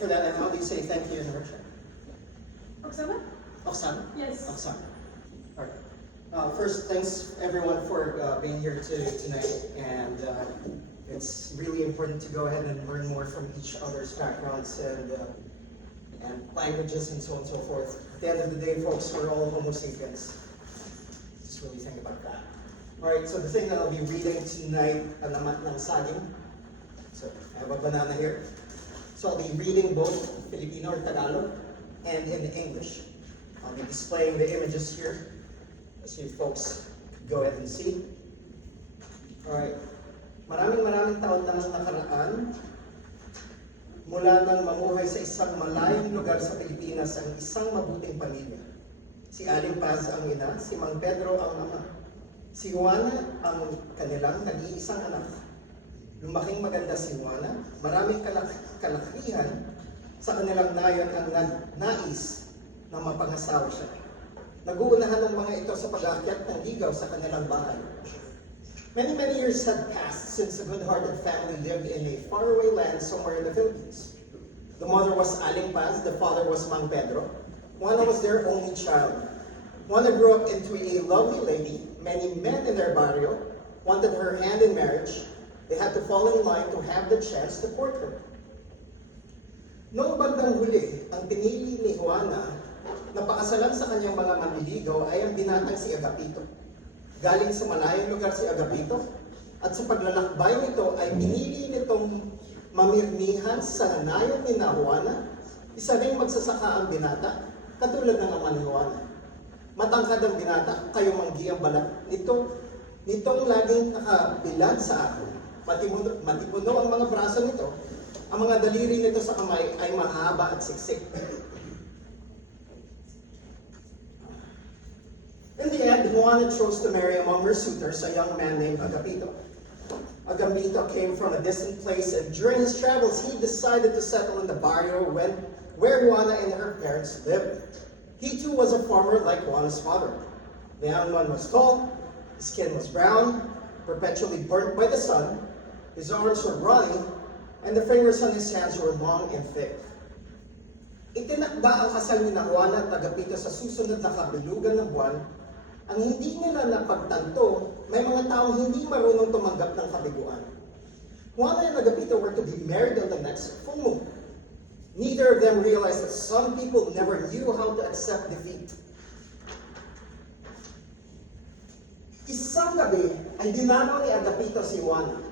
for that. And how do you say thank you in Russian? Oksana? Oksana? Yes. Oksana. All right. First, thanks everyone for being here tonight. And it's really important to go ahead and learn more from each other's backgrounds and languages and so on and so forth. At the end of the day, folks, we're all Homo sapiens. Just really think about that. All right, so the thing that I'll be reading tonight, Alamat ng Saging. So I have a banana here. So I'll be reading both Filipino or Tagalog and in English. I'll be displaying the images here. As you folks go ahead and see. All right. Maraming taon na nakaraan mula nang mamuhay sa isang malayong lugar sa Pilipinas ang isang mabuting pamilya. Si Aling Paz ang ina, si Mang Pedro ang ama. Si Juana ang kanilang nag-iisang anak. Lumaking maganda si Juana, maraming kalakihan sa kanilang nayon ang nais na mapangasawa siya. Nag-uunahan ng mga ito sa pag-aakyat ng ligaw sa kanilang bahay. Many years had passed since a good-hearted family lived in a faraway land somewhere in the Philippines. The mother was Aling Paz, the father was Mang Pedro. Juana was their only child. Juana grew up into a lovely lady. Many men in their barrio wanted her hand in marriage. They had to fall in line to have the chance to court her. Noong bandang huli, ang pinili ni Juana na pakasalan sa kanyang mga manliligaw ay ang binatang si Agapito. Galing sa malayong lugar si Agapito, at sa paglalakbay nito ay pinili nitong mamirmihan sa nayon ni Juana. Isa ring magsasaka ang binata, katulad ng ama ni Juana. Matangkad ang binata, kayo manggi ang balat nitong laging nakabilad sa akin. Matipuno ang mga braso nito, ang mga daliri nito sa kamay ay mahaba at siksik. In the end, Juana chose to marry among her suitors a young man named Agapito. Agapito came from a distant place, and during his travels, he decided to settle in the barrio where Juana and her parents lived. He too was a farmer like Juana's father. The young man was tall, his skin was brown, perpetually burnt by the sun, his arms were brawny, and the fingers on his hands were long and thick. Itinakda ang kasal ni Juana at Agapito sa susunod na kabilugan ng buwan. Ang hindi nila napagtanto, may mga taong hindi marunong tumanggap ng kabiguan. Juana and Agapito were to be married on the next full moon. Neither of them realized that some people never knew how to accept defeat. Isang gabi ay dinanaw ni Agapito si Juana.